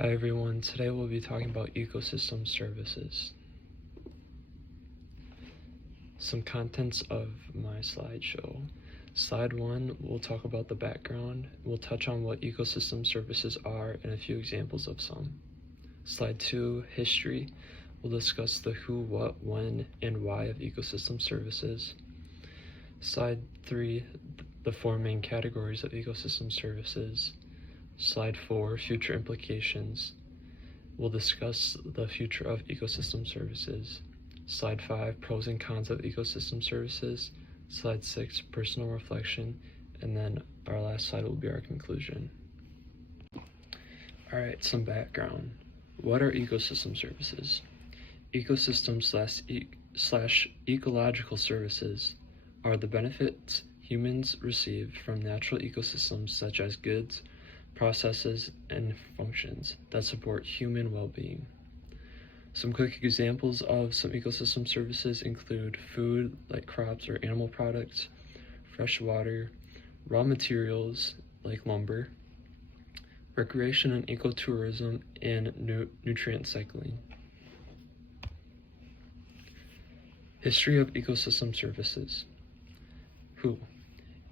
Hi everyone, today we'll be talking about ecosystem services. Some contents of my slideshow. Slide 1, we'll talk about the background. We'll touch on what ecosystem services are and a few examples of some. Slide 2, history. We'll discuss the who, what, when, and why of ecosystem services. Slide 3, the 4 main categories of ecosystem services. Slide 4, future implications. We'll discuss the future of ecosystem services. Slide 5, pros and cons of ecosystem services. Slide 6, personal reflection. And then our last slide will be our conclusion. All right, some background. What are ecosystem services? Ecosystem slash ecological services are the benefits humans receive from natural ecosystems such as goods, processes, and functions that support human well-being. Some quick examples of some ecosystem services include food, like crops or animal products, fresh water, raw materials, like lumber, recreation and ecotourism, and nutrient cycling. History of ecosystem services. Who?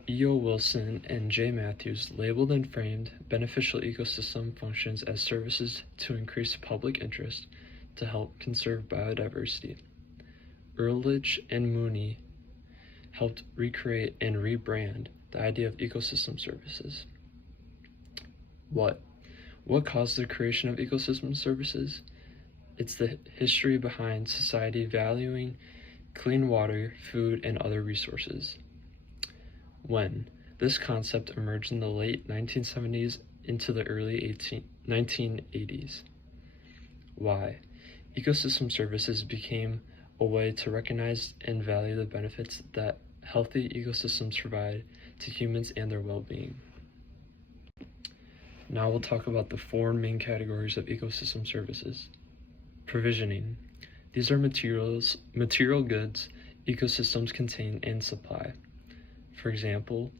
E.O. Wilson and J. Matthews labeled and framed beneficial ecosystem functions as services to increase public interest to help conserve biodiversity. Ehrlich and Mooney helped recreate and rebrand the idea of ecosystem services. What caused the creation of ecosystem services? It's the history behind society valuing clean water, food, and other resources. When? This concept emerged in the late 1970s into the early 1980s. Why? Ecosystem services became a way to recognize and value the benefits that healthy ecosystems provide to humans and their well-being. Now we'll talk about the 4 main categories of ecosystem services. Provisioning. These are material goods ecosystems contain and supply. For example,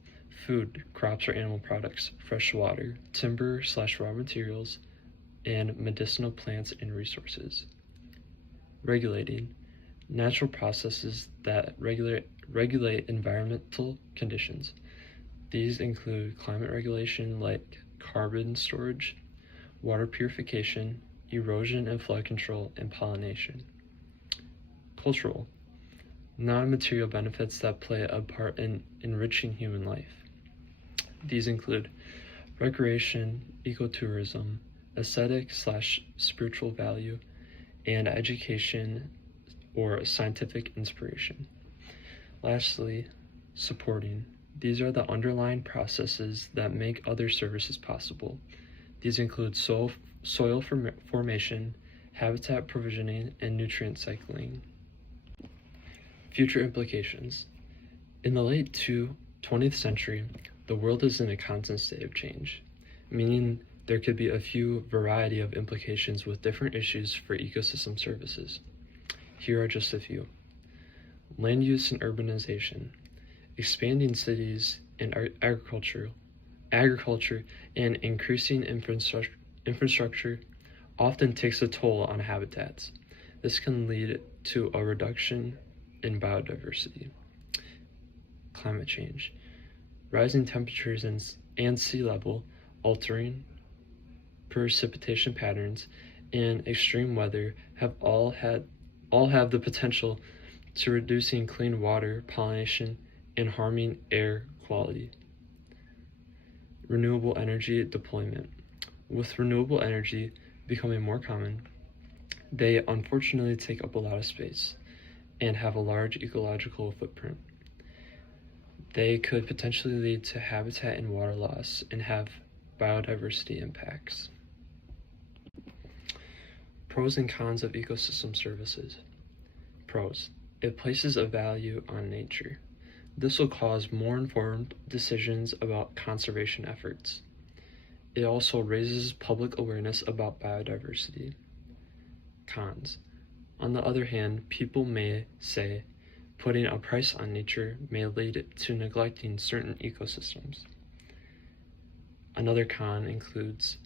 food, crops or animal products, fresh water, timber / raw materials, and medicinal plants and resources. Regulating. Natural processes that regulate environmental conditions. These include climate regulation like carbon storage, water purification, erosion and flood control, and pollination. Cultural. Non-material benefits that play a part in enriching human life. These include recreation, ecotourism, aesthetic / spiritual value, and education or scientific inspiration. Lastly, supporting. These are the underlying processes that make other services possible. These include soil formation, habitat provisioning, and nutrient cycling. Future implications. In the late 20th century, the world is in a constant state of change, meaning there could be a few variety of implications with different issues for ecosystem services. Here are just a few. Land use and urbanization. Expanding cities and agriculture and increasing infrastructure often takes a toll on habitats. This can lead to a reduction in biodiversity. Climate change. Rising temperatures and sea level altering precipitation patterns and extreme weather all have the potential to reducing clean water, pollination, and harming air quality. Renewable energy deployment. With renewable energy becoming more common, they unfortunately take up a lot of space and have a large ecological footprint. They could potentially lead to habitat and water loss and have biodiversity impacts. Pros and cons of ecosystem services. Pros. It places a value on nature. This will cause more informed decisions about conservation efforts. It also raises public awareness about biodiversity. Cons. On the other hand, people may say putting a price on nature may lead to neglecting certain ecosystems. Another con includes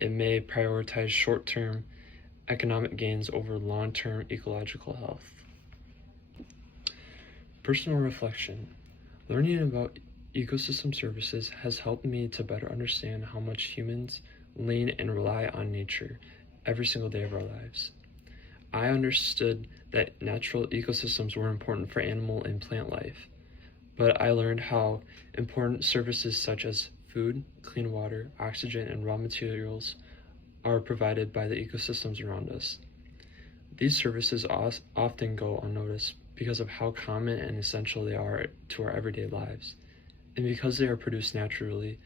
it may prioritize short-term economic gains over long-term ecological health. Personal reflection. Learning about ecosystem services has helped me to better understand how much humans lean and rely on nature every single day of our lives. I understood that natural ecosystems were important for animal and plant life, but I learned how important services such as food, clean water, oxygen, and raw materials are provided by the ecosystems around us. These services often go unnoticed because of how common and essential they are to our everyday lives. And because they are produced naturally,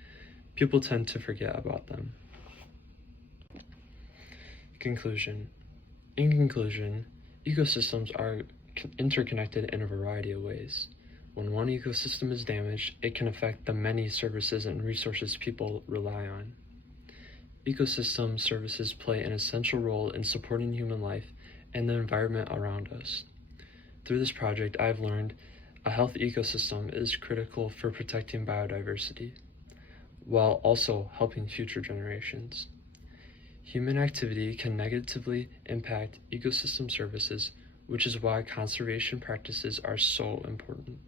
people tend to forget about them. Conclusion. In conclusion, ecosystems are interconnected in a variety of ways. When one ecosystem is damaged, it can affect the many services and resources people rely on. Ecosystem services play an essential role in supporting human life and the environment around us. Through this project, I've learned a healthy ecosystem is critical for protecting biodiversity, while also helping future generations. Human activity can negatively impact ecosystem services, which is why conservation practices are so important.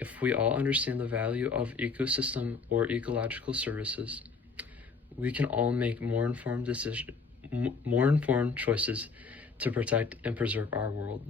If we all understand the value of ecosystem or ecological services, we can all make more informed choices to protect and preserve our world.